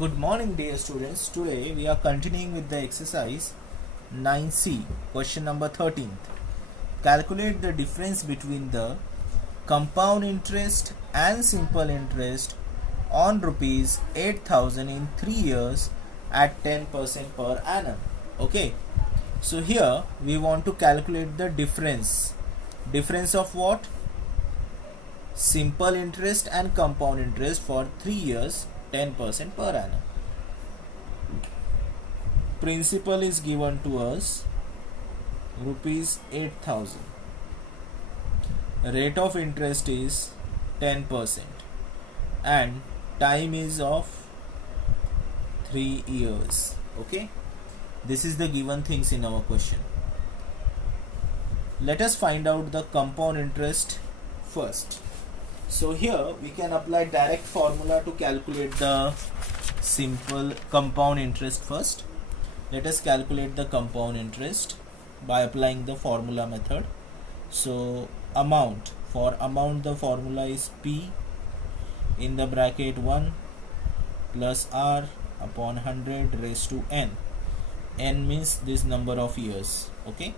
Good morning, dear students. Today we are continuing with the exercise 9C, question number 13th. Calculate the difference between the compound interest and simple interest on rupees 8,000 in 3 years at 10% per annum. Okay, so here we want to calculate the difference. Difference of what? Simple interest and compound interest for 3 years, 10% per annum. Principal is given to us rupees 8,000. Rate of interest is 10% and time is of 3 years. Okay, this is the given things in our question. Let us find out the compound interest first. So here we can apply direct formula to calculate the simple compound interest first. Let us calculate the compound interest by applying the formula method. So amount, for amount the formula is P in the bracket 1 plus R upon 100 raised to N. N means this number of years. Okay,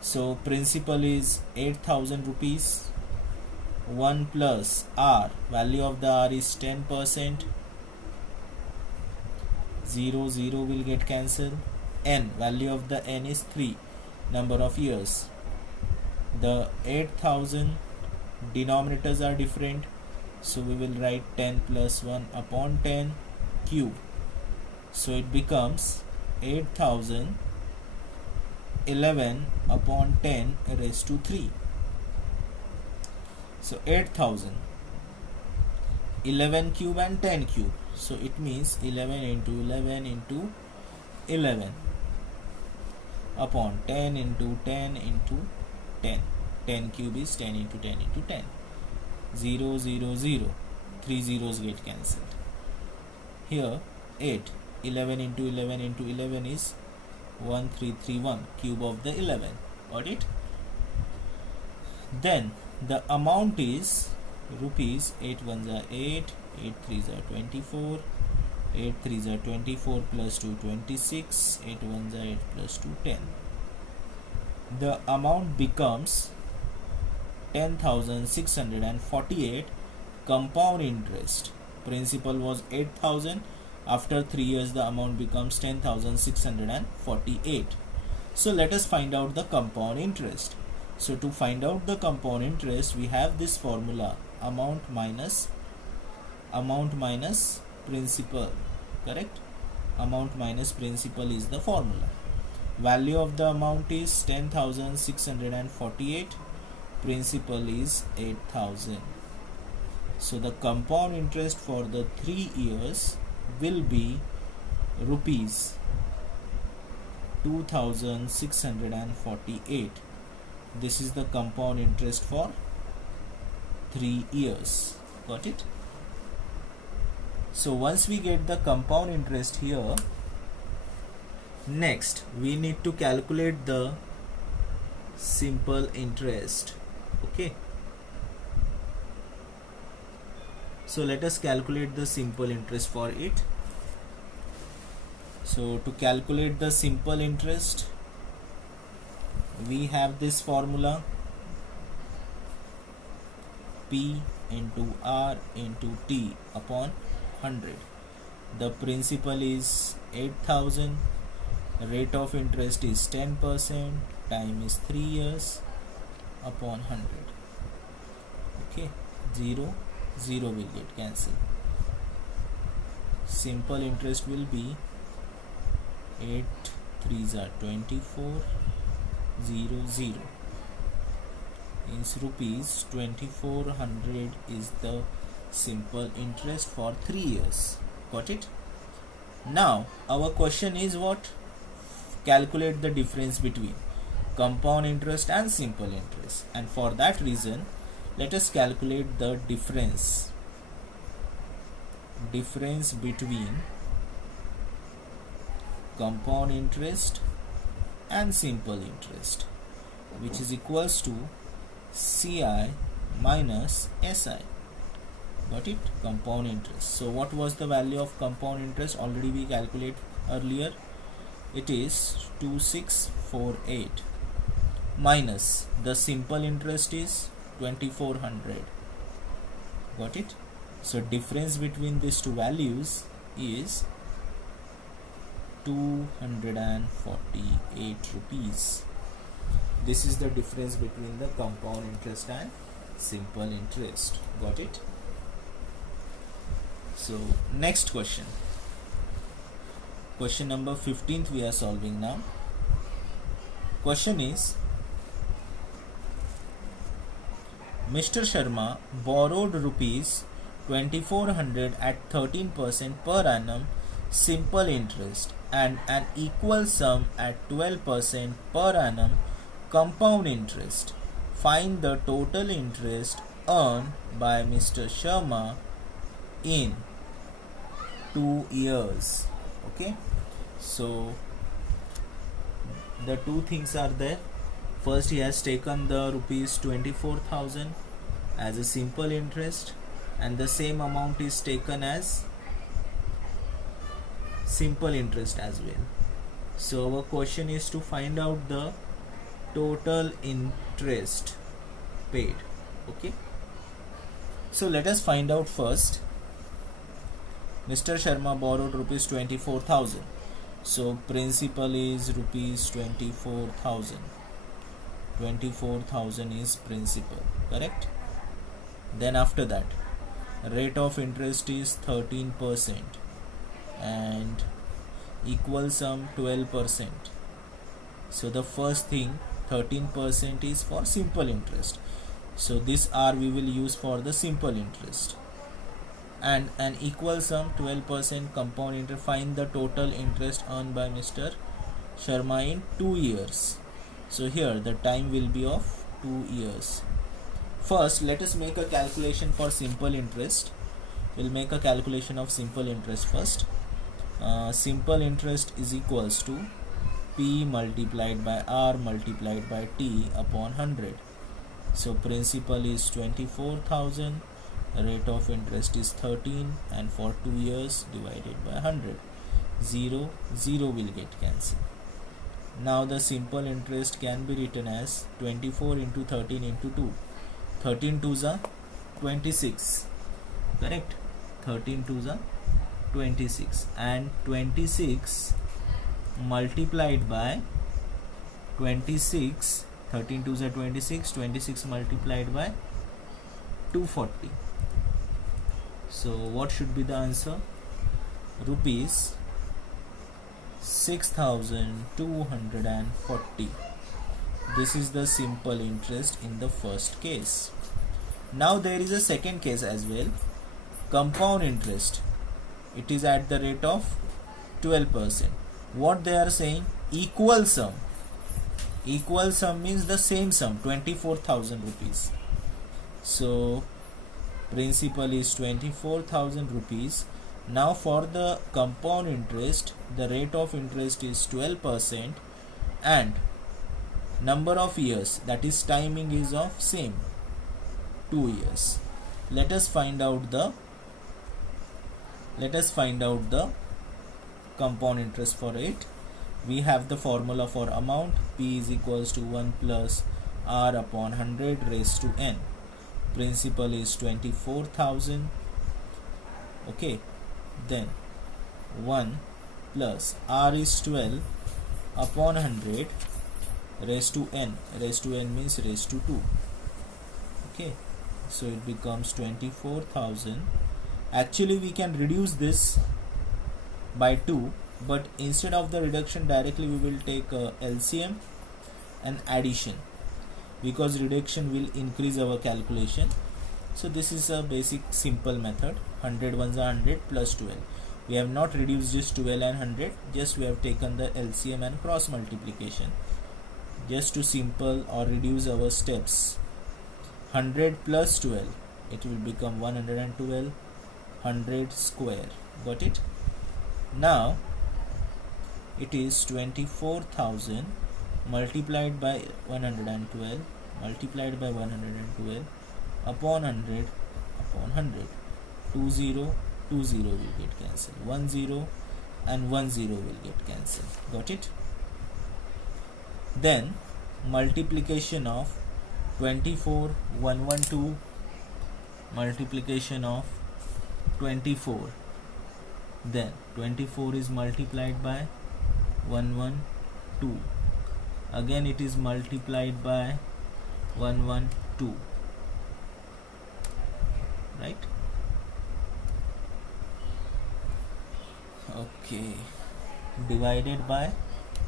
so principal is 8,000 rupees. 1 plus R, value of the R is 10%. 0 0 will get cancelled. N, value of the N is 3, number of years. The 8,000 denominators are different, so we will write 10 plus 1 upon 10 cube. So it becomes 8,000 11 upon 10 raised to 3. So 8,000 11 cube and 10 cube, so it means 11 into 11 into 11 upon 10 into 10 into 10. 10 cube is 10 into 10 into 10. 0 0 0, 3 zeros get cancelled. Here 8, 11 into 11 into 11 is 1331, cube of the 11. Got it? Then the amount is rupees 8 ones are 8, 8 threes are 24, 8 threes are 24 plus 2 26, 8 ones are 8 plus 2 10. The amount becomes 10,648 compound interest. Principal was 8,000. After 3 years the amount becomes 10,648. So let us find out the compound interest. So to find out the compound interest, we have this formula, amount minus principal, correct? Amount minus principal is the formula. Value of the amount is 10,648, principal is 8,000. So the compound interest for the 3 years will be rupees 2,648. This is the compound interest for 3 years. Got it? So once we get the compound interest here, next we need to calculate the simple interest. Okay, so let us calculate the simple interest for it. So to calculate the simple interest, we have this formula, P into R into T upon 100. The principal is 8,000, rate of interest is 10%, time is 3 years upon 100. Okay, 0 0 will get cancelled. Simple interest will be 8 threes are 24, 0 0 is rupees 2,400 is the simple interest for 3 years. Got it? Now our question is what? Calculate the difference between compound interest and simple interest, and for that reason let us calculate the difference between compound interest and simple interest, which is equals to CI minus SI. Got it? Compound interest. So what was the value of compound interest? Already we calculate earlier. It is 2648 minus the simple interest is 2400. Got it? So difference between these two values is 248 rupees. This is the difference between the compound interest and simple interest. Got it? So next question. Question number 15th we are solving now. Question is, Mr. Sharma borrowed rupees 2400 at 13% per annum simple interest and an equal sum at 12% per annum compound interest. Find the total interest earned by Mr. Sharma in 2 years. Okay, so the two things are there. First, he has taken the rupees 24,000 as a simple interest, and the same amount is taken as simple interest as well. So our question is to find out the total interest paid. Okay, so let us find out first. Mr. Sharma borrowed rupees 24,000. So principal is rupees 24,000. 24,000 is principal, correct? Then after that, rate of interest is 13% and equal sum 12%. So the first thing, 13% is for simple interest. So this R we will use for the simple interest. And an equal sum 12% compound interest. Find the total interest earned by Mr. Sharma in 2 years. So here the time will be of 2 years. First, let us make a calculation for simple interest. We'll make a calculation of simple interest first. Simple interest is equals to P multiplied by R multiplied by T upon 100. So principal is 24,000. Rate of interest is 13, and for 2 years divided by 100. 0 will get cancelled. Now the simple interest can be written as 24 into 13 into 2. 13 2s are 26. Correct? 13 2s are 26. And 26 multiplied by 26. 13 2s are 26. 26 multiplied by 240. So what should be the answer? Rupees 6,240. This is the simple interest in the first case. Now there is a second case as well. Compound interest. It is at the rate of 12%. What they are saying? Equal sum. Equal sum means the same sum, 24,000 rupees. So principal is 24,000 rupees. Now for the compound interest, the rate of interest is 12% and number of years, that is timing, is of same, 2 years. Let us find out the compound interest for it. We have the formula for amount. P is equals to 1 plus R upon 100 raised to n. Principal is 24,000. Okay, then 1 plus R is 12 upon 100 raised to n. Raised to n means raised to 2. Okay, so it becomes 24,000. Actually we can reduce this by 2, but instead of the reduction directly we will take LCM and addition, because reduction will increase our calculation. So this is a basic simple method. 100 ones are 100 plus 12. We have not reduced just 12 and 100, just we have taken the LCM and cross multiplication just to simple or reduce our steps. 100 plus 12, it will become 112. 100 square. Got it? Now it is 24,000 multiplied by 112 multiplied by 112 upon 100 upon 100. 2 0, 2 0 will get cancelled, 1 0 and 1 0 will get cancelled. Got it? Then multiplication of 24 112, multiplication of 24, then 24 is multiplied by 112, again it is multiplied by 112, right? Okay, divided by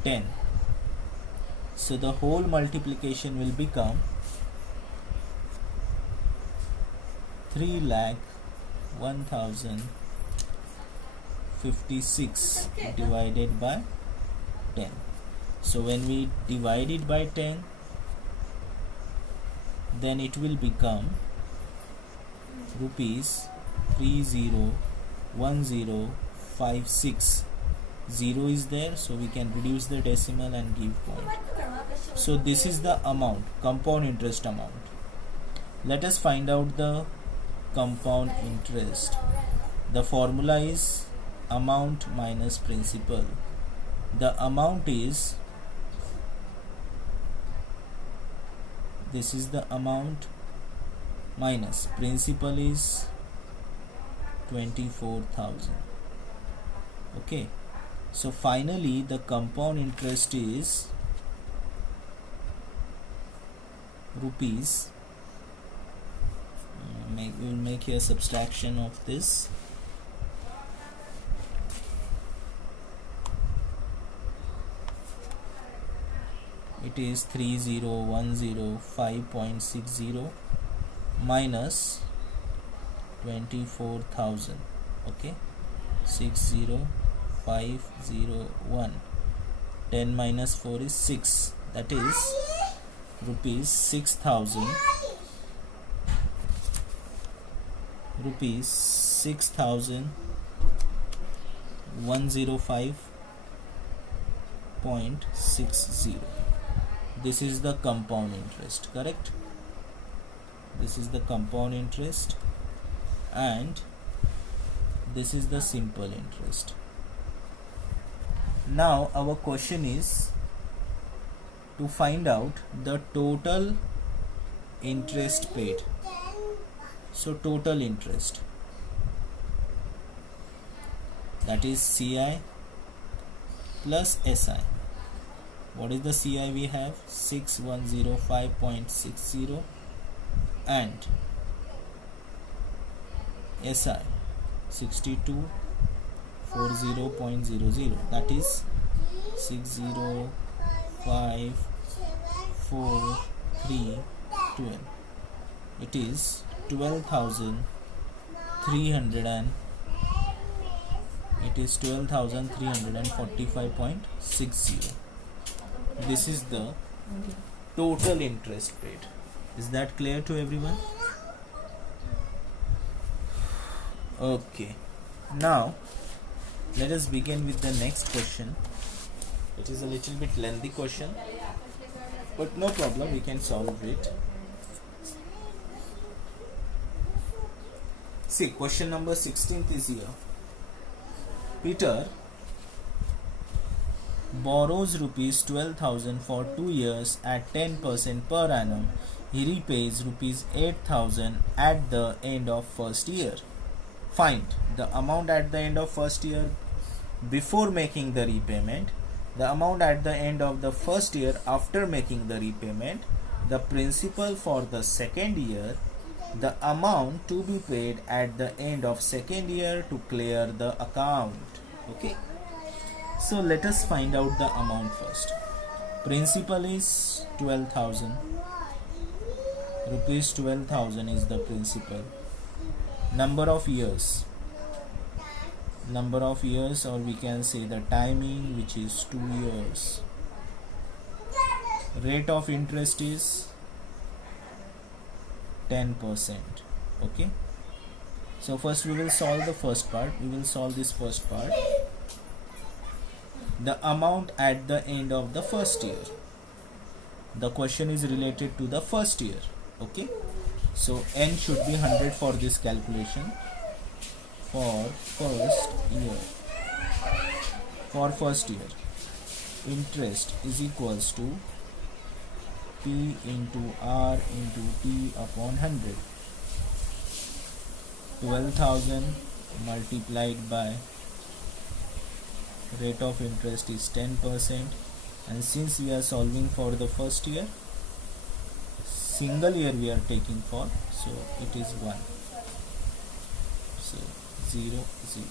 10. So the whole multiplication will become 3,01,056 divided by 10. So when we divide it by 10, then it will become rupees 301056. 0 is there, so we can reduce the decimal and give point. So this is the amount, compound interest amount. Let us find out the compound interest. The formula is amount minus principal. The amount is, this is the amount, minus principal is 24,000. Okay, so finally the compound interest is rupees, we will make here subtraction of this, it is 30,105.60 minus 24,000. Okay, 60501. 10 minus 4 is 6, that is rupees 6,000, rupees 6,105.60. This is the compound interest, correct? This is the compound interest and this is the simple interest. Now our question is to find out the total interest paid. So total interest, that is CI plus SI. What is the CI we have? 6105.60 and SI 6240.00, that is 6054312. It is 12,345.60. This is the total interest paid. Is that clear to everyone? Okay, now let us begin with the next question. It is a little bit lengthy question, but no problem, we can solve it. See, question number 16th is here. Peter borrows rupees 12,000 for 2 years at 10% per annum. He repays rupees 8,000 at the end of first year. Find the amount at the end of first year before making the repayment, the amount at the end of the first year after making the repayment, the principal for the second year, the amount to be paid at the end of second year to clear the account. Okay, so let us find out the amount first. Principal is 12,000, rupees 12,000 is the principal. Number of years, or we can say the timing, which is 2 years. Rate of interest is 10%. Okay, so first we will solve the first part. We will solve this first part. The amount at the end of the first year. The question is related to the first year. Okay, so n should be 100 for this calculation. for first year. For first year, interest is equals to P into R into T upon 100. 12,000 multiplied by rate of interest is 10%, and since we are solving for the first year, single year we are taking for, so it is 1. So 0 0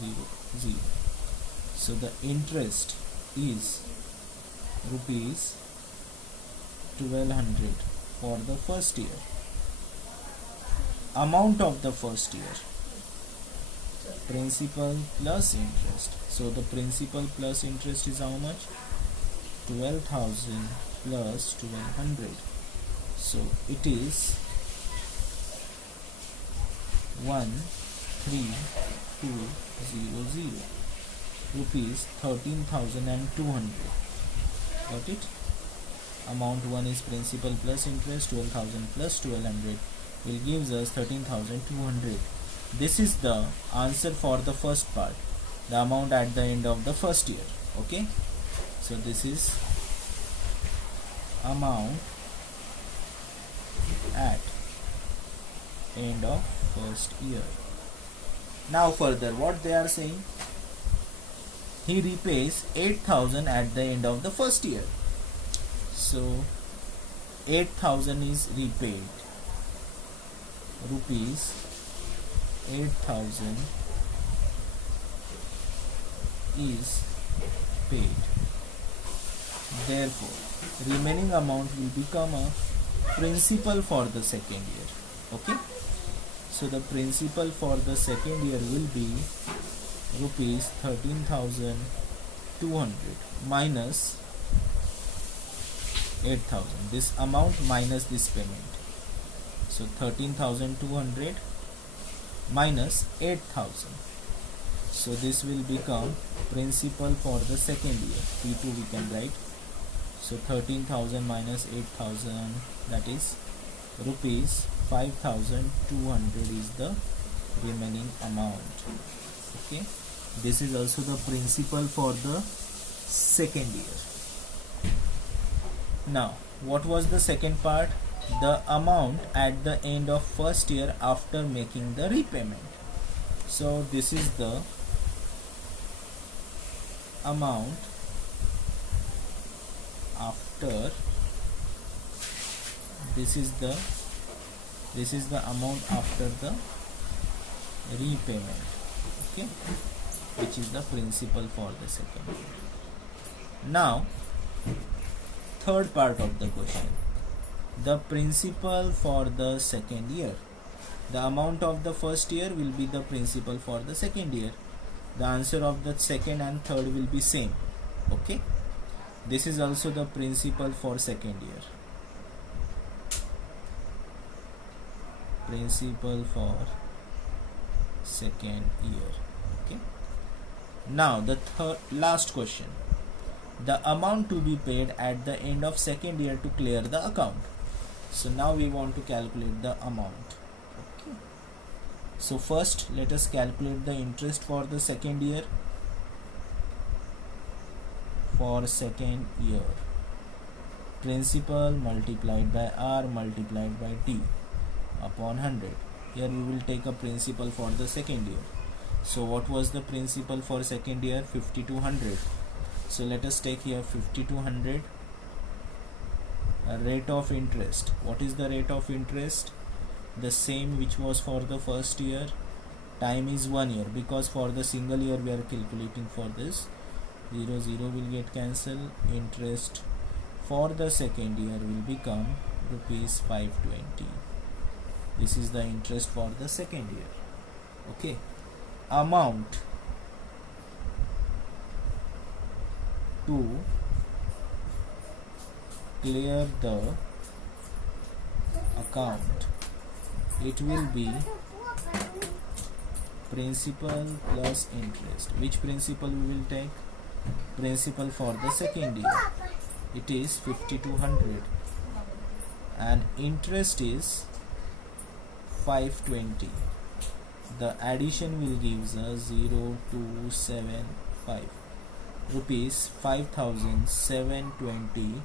0 0. So the interest is rupees 1200 for the first year. Amount of the first year, principal plus interest. So the principal plus interest is how much? 12,000 plus 1200. So it is 13200 rupees 13,200. Got it? Amount 1 is principal plus interest, 12,000 plus 1200 will gives us 13,200. This is the answer for the first part, the amount at the end of the first year. Okay, so this is amount at end of first year. Now further what they are saying, he repays 8,000 at the end of the first year. So 8,000 is repaid, rupees 8,000 is paid. Therefore, remaining amount will become a principal for the second year. Okay, so the principal for the second year will be rupees 13,200 minus 8,000. This amount minus this payment. So 13,200 minus 8,000. So this will become principal for the second year. P2 we can write. So 13,000 minus 8,000, that is rupees 5,200 is the remaining amount. Okay, this is also the principal for the second year. Now what was the second part? The amount at the end of first year after making the repayment. So this is the amount after, this is the amount after the repayment. Okay, which is the principal for the second year. Now third part of the question, the principal for the second year. The amount of the first year will be the principal for the second year. The answer of the second and third will be same. Okay, this is also the principal for second year. Principal for second year. Okay, now the last question, the amount to be paid at the end of second year to clear the account. So now we want to calculate the amount. Okay, so first let us calculate the interest for the second year. For second year, principal multiplied by R multiplied by T upon 100. Here we will take a principal for the second year. So what was the principal for second year? 5,200. So let us take here 5,200. Rate of interest. What is the rate of interest? The same which was for the first year. Time is 1 year, because for the single year we are calculating for this. 0 0 will get cancelled. Interest for the second year will become rupees 520. This is the interest for the second year. Okay, amount to clear the account, it will be principal plus interest. Which principal we will take? Principal for the second year. It is 5,200 and interest is 520. the addition will give us 0275 rupees 5720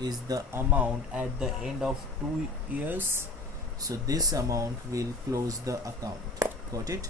is the amount at the end of 2 years. So this amount will close the account. Got it?